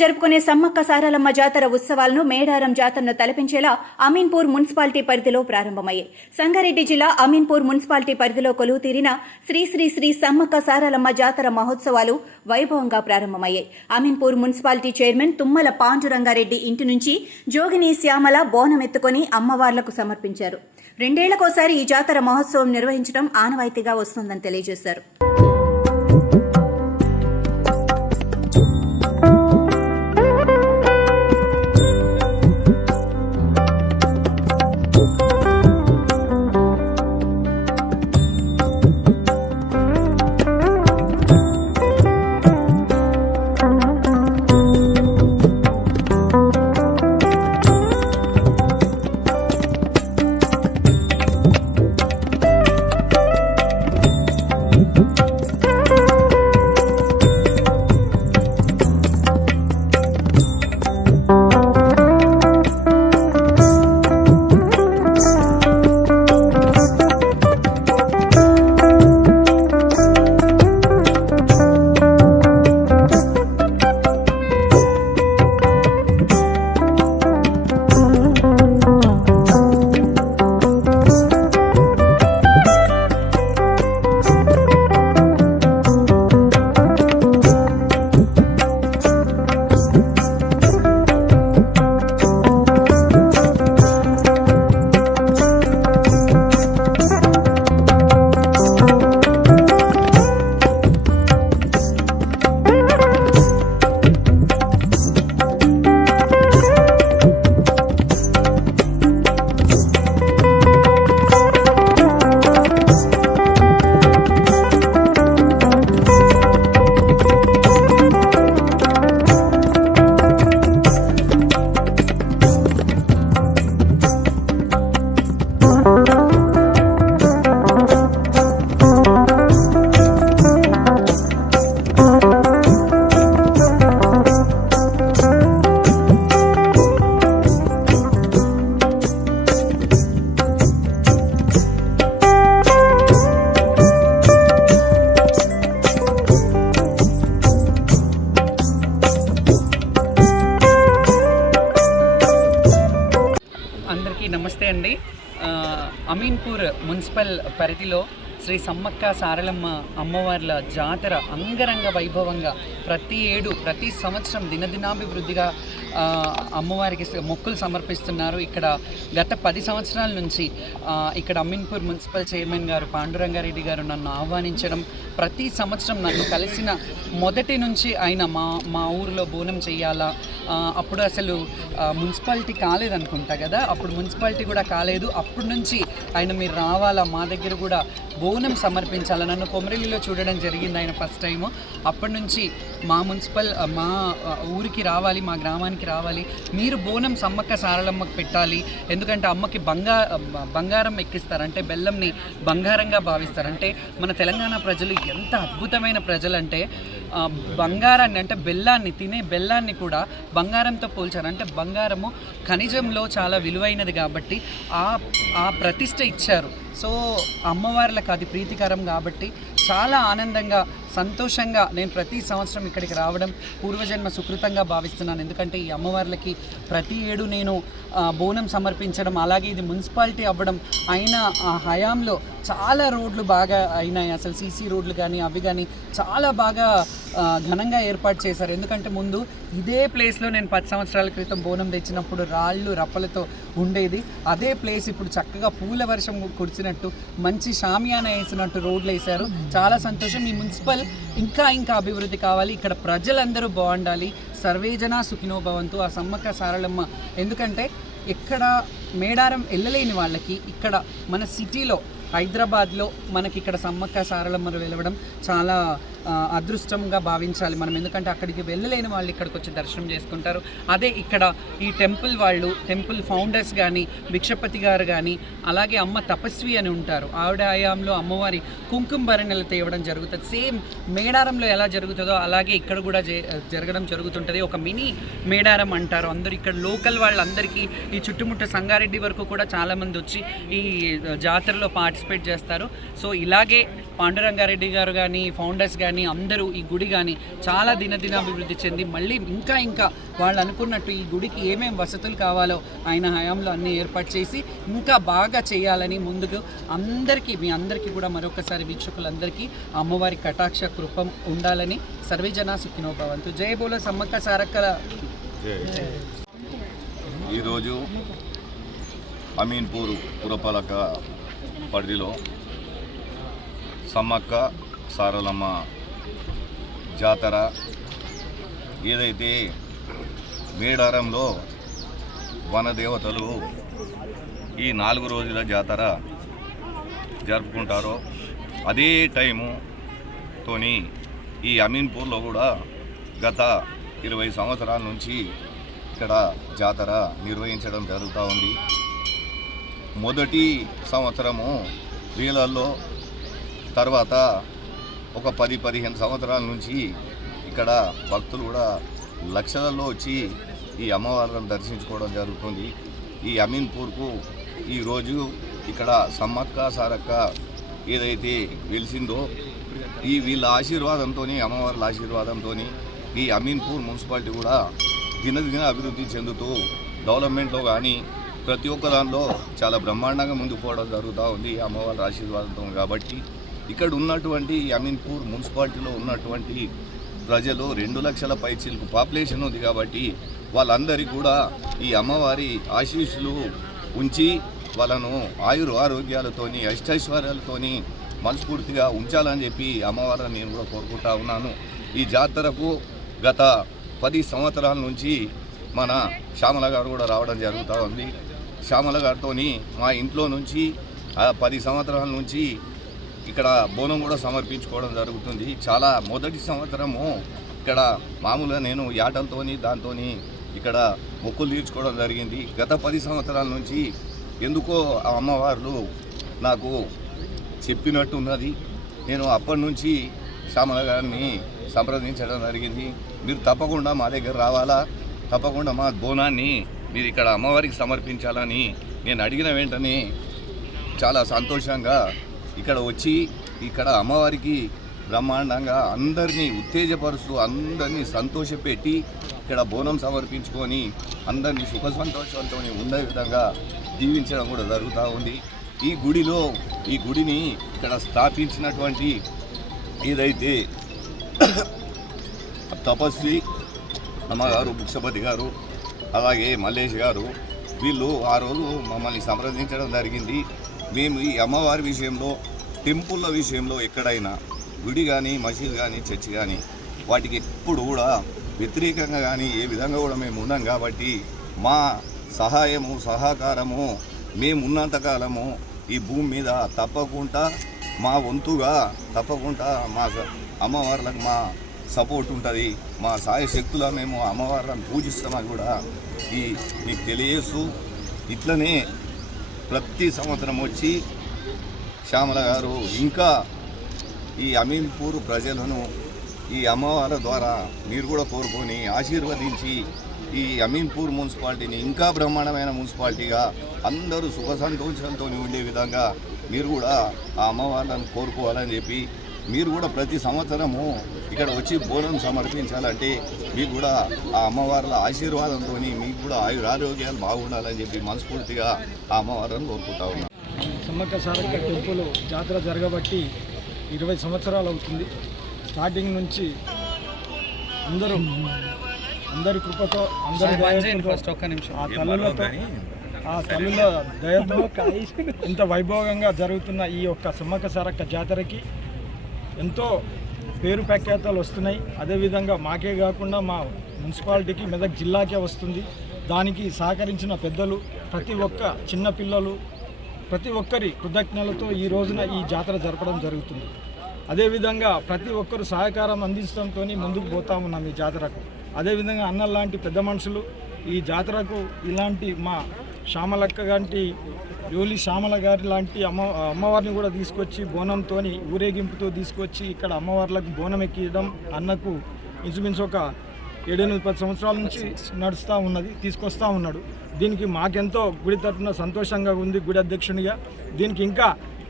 జరుపుకునే సమ్మక్క సారాలమ్మ జాతర ఉత్సవాలను మేడారం జాతరను తలపించేలా అమీన్పూర్ మున్సిపాలిటీ పరిధిలో ప్రారంభమయ్యాయి. సంగారెడ్డి జిల్లా అమీన్పూర్ మున్సిపాలిటీ పరిధిలో కొలువు తీరిన శ్రీ శ్రీ శ్రీ సమ్మక్క సారాలమ్మ జాతర మహోత్సవాలు వైభవంగా ప్రారంభమయ్యాయి. అమీన్పూర్ మున్సిపాలిటీ చైర్మన్ తుమ్మల పాండురంగారెడ్డి ఇంటి నుంచి జోగిని శ్యామల బోనం ఎత్తుకొని అమ్మవార్లకు సమర్పించారు. రెండేళ్ళకోసారి ఈ జాతర మహోత్సవం నిర్వహించడం ఆనవాయితీగా వస్తోందని తెలియజేశారు. మున్సిపల్ పరిధిలో శ్రీ సమ్మక్క సారలమ్మ అమ్మవార్ల జాతర అంగరంగ వైభవంగా ప్రతి ఏడు ప్రతి సంవత్సరం దినదినాభివృద్ధిగా అమ్మవారికి మొక్కులు సమర్పిస్తున్నారు. ఇక్కడ గత పది సంవత్సరాల నుంచి ఇక్కడ అమ్మిన్పూర్ మున్సిపల్ చైర్మన్ గారు పాండురంగారెడ్డి గారు నన్ను ఆహ్వానించడం ప్రతి సంవత్సరం నన్ను కలిసిన మొదటి నుంచి ఆయన మా మా ఊరిలో బోనం చేయాలా అప్పుడు అసలు మున్సిపాలిటీ కాలేదనుకుంటా కదా అప్పుడు మున్సిపాలిటీ కూడా కాలేదు. అప్పటి నుంచి ఆయన మీరు రావాలా మా దగ్గర కూడా బోనం సమర్పించాలి నన్ను కొమరలిలో చూడడం జరిగింది ఆయన ఫస్ట్ టైము అప్పటి నుంచి మా మున్సిపల్ మా ఊరికి రావాలి మా గ్రామానికి రావాలి. మీరు బోనం సమ్మక్క సారలమ్మకు పెట్టాలి. ఎందుకంటే అమ్మకి బంగా బంగారం ఎక్కిస్తారు. అంటే బెల్లంని బంగారంగా భావిస్తారు. అంటే మన తెలంగాణ ప్రజలు ఎంత అద్భుతమైన ప్రజలంటే బంగారాన్ని అంటే బెల్లాన్ని తినే బెల్లాన్ని కూడా బంగారంతో పోల్చారు. అంటే బంగారము ఖనిజంలో చాలా విలువైనది కాబట్టి ఆ ఆ ప్రతిష్ట ఇచ్చారు. సో అమ్మవార్లకు అది ప్రీతికరం కాబట్టి చాలా ఆనందంగా సంతోషంగా నేను ప్రతి సంవత్సరం ఇక్కడికి రావడం పూర్వజన్మ సుకృతంగా భావిస్తున్నాను. ఎందుకంటే ఈ అమ్మవార్లకి ప్రతి ఏడు నేను బోనం సమర్పించడం అలాగే ఇది మున్సిపాలిటీ అవ్వడం అయిన ఆ హయాంలో చాలా రోడ్లు బాగా అయినాయి. అసలు సీసీ రోడ్లు కానీ అవి కానీ చాలా బాగా ఘనంగా ఏర్పాటు చేశారు. ఎందుకంటే ముందు ఇదే ప్లేస్లో నేను పది సంవత్సరాల క్రితం బోనం తెచ్చినప్పుడు రాళ్ళు రప్పలతో ఉండేది. అదే ప్లేస్ ఇప్పుడు చక్కగా పూల వర్షం కురిచినట్టు మంచి షామియానా వేసినట్టు రోడ్లు వేశారు. చాలా సంతోషం. ఈ మున్సిపల్ ఇంకా ఇంకా అభివృద్ధి కావాలి ఇక్కడ ప్రజలందరూ బాగుండాలి సర్వేజన సుఖినో భవంతు ఆ సమ్మక్క సారలమ్మ. ఎందుకంటే ఇక్కడ మేడారం వెళ్ళలేని వాళ్ళకి ఇక్కడ మన సిటీలో హైదరాబాద్లో మనకి ఇక్కడ సమ్మక్క సారలమ్మలు వెలవడం చాలా అదృష్టంగా భావించాలి మనం. ఎందుకంటే అక్కడికి వెళ్ళలేని వాళ్ళు ఇక్కడికి వచ్చి దర్శనం చేసుకుంటారు. అదే ఇక్కడ ఈ టెంపుల్ వాళ్ళు టెంపుల్ ఫౌండర్స్ కానీ భిక్షపతి గారు కానీ అలాగే అమ్మ తపస్వి అని ఉంటారు. ఆవిడ ఆయాంలో అమ్మవారి కుంకుమ భరణలు తేవడం జరుగుతుంది. సేమ్ మేడారంలో ఎలా జరుగుతుందో అలాగే ఇక్కడ కూడా జరగడం జరుగుతుంటుంది. ఒక మినీ మేడారం అంటారు. అందరు ఇక్కడ లోకల్ వాళ్ళందరికీ ఈ చుట్టుముట్ట సంగారెడ్డి వరకు కూడా చాలామంది వచ్చి ఈ జాతరలో పార్టిసిపేట్ చేస్తారు. సో ఇలాగే పాండురంగారెడ్డి గారు కానీ ఫౌండర్స్ కానీ అందరూ ఈ గుడి కానీ చాలా దినదినాభివృద్ధి చెంది మళ్ళీ ఇంకా ఇంకా వాళ్ళు అనుకున్నట్టు ఈ గుడికి ఏమేమి వసతులు కావాలో ఆయన హయాంలో అన్ని ఏర్పాటు చేసి ఇంకా బాగా చేయాలని ముందుకు అందరికీ మీ అందరికీ కూడా మరొకసారి వీక్షకులందరికీ అమ్మవారి కటాక్ష కృపం ఉండాలని సర్వేజన సుఖినోభవంతు జయ బోల సమ్మక్క సారక్కల. ఈరోజు అమీన్పూర్ పురపాలక పరిధిలో సమ్మక్క సారలమ్మ జాతర ఏదైతే మేడారంలో వనదేవతలు ఈ నాలుగు రోజుల జాతర జరుపుకుంటారో అదే టైముతో ఈ అమీన్పూర్లో కూడా గత ఇరవై సంవత్సరాల నుంచి ఇక్కడ జాతర నిర్వహించడం జరుగుతూ ఉంది. మొదటి సంవత్సరము వీళ్ళల్లో తర్వాత ఒక పది పదిహేను సంవత్సరాల నుంచి ఇక్కడ భక్తులు కూడా లక్షలలో వచ్చి ఈ అమ్మవారిని దర్శించుకోవడం జరుగుతుంది. ఈ అమీన్పూర్కు ఈరోజు ఇక్కడ సమ్మక్క సారక్క ఏదైతే వెలిసిందో ఈ వీళ్ళ ఆశీర్వాదంతో అమ్మవార్ల ఆశీర్వాదంతో ఈ అమీన్పూర్ మున్సిపాలిటీ కూడా దినదిన అభివృద్ధి చెందుతూ డెవలప్మెంట్లో కానీ ప్రతి ఒక్క దానిలో చాలా బ్రహ్మాండంగా ముందుకు పోవడం జరుగుతూ ఉంది అమ్మవారి ఆశీర్వాదంతో. కాబట్టి ఇక్కడ ఉన్నటువంటి అమీన్పూర్ మున్సిపాలిటీలో ఉన్నటువంటి ప్రజలు రెండు లక్షల పైచీలకు పాపులేషన్ ఉంది కాబట్టి వాళ్ళందరికీ కూడా ఈ అమ్మవారి ఆశీస్సులు ఉంచి వాళ్ళను ఆయుర్ ఆరోగ్యాలతోని అష్టైశ్వర్యాలతోని మనస్ఫూర్తిగా ఉంచాలని చెప్పి అమ్మవారిని నేను కూడా కోరుకుంటా ఉన్నాను. ఈ జాతరకు గత పది సంవత్సరాల నుంచి మన శ్యామల గారు కూడా రావడం జరుగుతూ ఉంది. శ్యామల గారితో మా ఇంట్లో నుంచి పది సంవత్సరాల నుంచి ఇక్కడ బోనం కూడా సమర్పించుకోవడం జరుగుతుంది. చాలా మొదటి సంవత్సరము ఇక్కడ మామూలుగా నేను యాటలతోని దాంతోని ఇక్కడ మొక్కులు తీర్చుకోవడం జరిగింది. గత పది సంవత్సరాల నుంచి ఎందుకో ఆ అమ్మవార్లు నాకు చెప్పినట్టున్నది నేను అప్పటి నుంచి శ్యామల గారిని సంప్రదించడం జరిగింది. మీరు తప్పకుండా మా దగ్గర రావాలా? తప్పకుండా మా బోనాన్ని మీరు ఇక్కడ అమ్మవారికి సమర్పించాలని నేను అడిగిన వెంటనే చాలా సంతోషంగా ఇక్కడ వచ్చి ఇక్కడ అమ్మవారికి బ్రహ్మాండంగా అందరినీ ఉత్తేజపరుస్తూ అందరినీ సంతోషపెట్టి ఇక్కడ బోనం సమర్పించుకొని అందరినీ సుఖ సంతోషాలతో ఉండే విధంగా దీవించడం కూడా జరుగుతూ ఉంది. ఈ గుడిలో ఈ గుడిని ఇక్కడ స్థాపించినటువంటి ఏదైతే తపస్వి అమ్మగారు భుక్షపతి గారు అలాగే మల్లేష్ గారు వీళ్ళు ఆ రోజు మమ్మల్ని సంప్రదించడం జరిగింది. మేము ఈ అమ్మవారి విషయంలో టెంపుల్ల విషయంలో ఎక్కడైనా గుడి కానీ మసీద్ కానీ చర్చ్ కానీ వాటికి ఎప్పుడు కూడా వ్యతిరేకంగా కానీ ఏ విధంగా కూడా మేము ఉన్నాం కాబట్టి మా సహాయము సహకారము మేము ఉన్నంతకాలము ఈ భూమి మీద తప్పకుండా మా వంతుగా తప్పకుండా మా స- అమ్మవార్లకు మా సపోర్ట్ ఉంటుంది. మా సాయ శక్తుల మేము అమ్మవార్లను పూజిస్తామని కూడా ఈ మీకు తెలియజేస్తూ ఇట్లనే ప్రతి సంవత్సరం వచ్చి శ్యామల గారు ఇంకా ఈ అమీన్పూర్ ప్రజలను ఈ అమ్మవారి ద్వారా మీరు కూడా కోరుకొని ఆశీర్వదించి ఈ అమీన్పూర్ మున్సిపాలిటీని ఇంకా బ్రహ్మాండమైన మున్సిపాలిటీగా అందరూ సుఖ సంతోషంతో ఉండే విధంగా మీరు కూడా ఆ అమ్మవార్లను కోరుకోవాలని చెప్పి మీరు కూడా ప్రతి సంవత్సరము ఇక్కడ వచ్చి బోనం సమర్పించాలంటే మీకు కూడా ఆ అమ్మవార్ల ఆశీర్వాదంతో మీకు కూడా ఆయురారోగ్యాలు బాగుండాలని చెప్పి మనస్ఫూర్తిగా ఆ అమ్మవారిని కోరుకుంటా ఉన్నాను సమ్మక్క సారక్క టెంపుల్ జాతర జరగబట్టి ఇరవై సంవత్సరాలు అవుతుంది. స్టార్టింగ్ నుంచి అందరూ అందరి కృపతో అందరి దయతో ఫస్ట్ ఒక్క నిమిషం. ఆ తల్లులతో ఆ తల్లుల దయతో ఇంత వైభవంగా జరుగుతున్న ఈ యొక్క సమ్మక్క సారక్క జాతరకి ఎంతో పేరు ప్రఖ్యాతలు వస్తున్నాయి. అదేవిధంగా మాకే కాకుండా మా మున్సిపాలిటీకి మెదక్ జిల్లాకే వస్తుంది. దానికి సహకరించిన పెద్దలు ప్రతి ఒక్క చిన్న పిల్లలు ప్రతి ఒక్కరి కృతజ్ఞతలతో ఈ రోజున ఈ జాతర జరపడం జరుగుతుంది. అదేవిధంగా ప్రతి ఒక్కరు సహకారం అందించడంతో ముందుకు పోతా ఉన్నాం ఈ జాతరకు. అదేవిధంగా అన్న లాంటి పెద్ద మనుషులు ఈ జాతరకు ఇలాంటి మా శ్యామలక్క లాంటి యోలి శ్యామల గారి లాంటి అమ్మ అమ్మవారిని కూడా తీసుకొచ్చి బోనంతో ఊరేగింపుతో తీసుకొచ్చి ఇక్కడ అమ్మవార్లకు బోనం ఎక్కియడం అన్నకు ఇంచుమించు ఒక ఏడెనిమిది పది సంవత్సరాల నుంచి నడుస్తూ ఉన్నది తీసుకొస్తా ఉన్నాడు. దీనికి మాకెంతో గుడి తరఫున సంతోషంగా ఉంది గుడి అధ్యక్షునిగా. దీనికి ఇంకా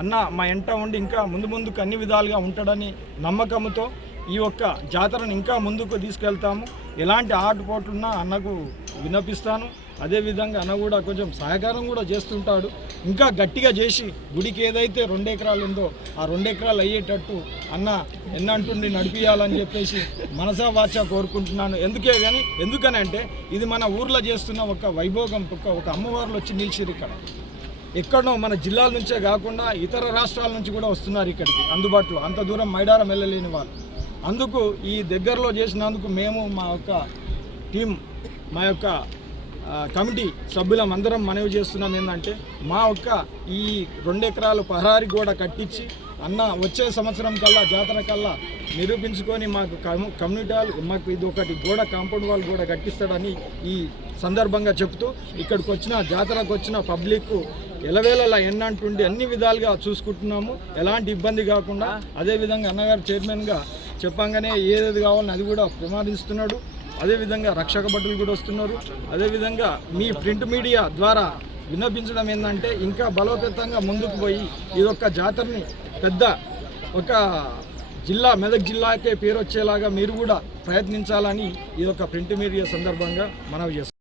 అన్న మా ఎంట ఉండి ఇంకా ముందు ముందుకు అన్ని విధాలుగా ఉంటాడని నమ్మకంతో ఈ యొక్క జాతరను ఇంకా ముందుకు తీసుకెళ్తాము. ఎలాంటి ఆటుపోట్లున్నా అన్నకు విన్నపిస్తాను. అదేవిధంగా అన్న కూడా కొంచెం సహకారం కూడా చేస్తుంటాడు. ఇంకా గట్టిగా చేసి గుడికి ఏదైతే రెండు ఎకరాలు ఉందో ఆ రెండు ఎకరాలు అయ్యేటట్టు అన్న ఎన్నంటుండి నడిపియాలని చెప్పేసి మనసా వాచ కోరుకుంటున్నాను. ఎందుకే కానీ ఎందుకనంటే ఇది మన ఊర్లో చేస్తున్న ఒక వైభోగం ఒక ఒక అమ్మవార్లు వచ్చి నిలిచిరు ఇక్కడ. ఎక్కడో మన జిల్లాల నుంచే కాకుండా ఇతర రాష్ట్రాల నుంచి కూడా వస్తున్నారు ఇక్కడికి అందుబాటులో. అంత దూరం మైడారం వెళ్ళలేని వాళ్ళు. అందుకు ఈ దగ్గరలో చేసినందుకు మేము మా యొక్క టీం మా యొక్క కమిటీ సభ్యులం అందరం మనవి చేస్తున్నాం ఏంటంటే మా ఒక్క ఈ రెండు ఎకరాలు పహారీ గోడ కట్టించి అన్న వచ్చే సంవత్సరం కల్లా జాతర కల్లా నిరూపించుకొని మాకు కమ్యూ కమ్యూనిటీ మాకు ఇది ఒకటి గోడ కాంపౌండ్ వాల్ కూడా కట్టిస్తాడని ఈ సందర్భంగా చెప్తూ ఇక్కడికి వచ్చిన జాతరకు వచ్చిన పబ్లిక్ ఎలవేళలా ఎన్నంటుండి అన్ని విధాలుగా చూసుకుంటున్నాము. ఎలాంటి ఇబ్బంది కాకుండా అదేవిధంగా అన్నగారు చైర్మన్గా చెప్పంగానే ఏది కావాలని అది కూడా ప్రమాదిస్తున్నాడు అదేవిధంగా రక్షక భటులు కూడా వస్తున్నారు. అదేవిధంగా మీ ప్రింట్ మీడియా ద్వారా విన్నపించడం ఏంటంటే ఇంకా బలోపేతంగా ముందుకు పోయి ఇదొక జాతరని పెద్ద ఒక జిల్లా మెదక్ జిల్లాకే పేరు వచ్చేలాగా మీరు కూడా ప్రయత్నించాలని ఇది ఒక ప్రింట్ మీడియా సందర్భంగా మనవి చేస్తున్నాం.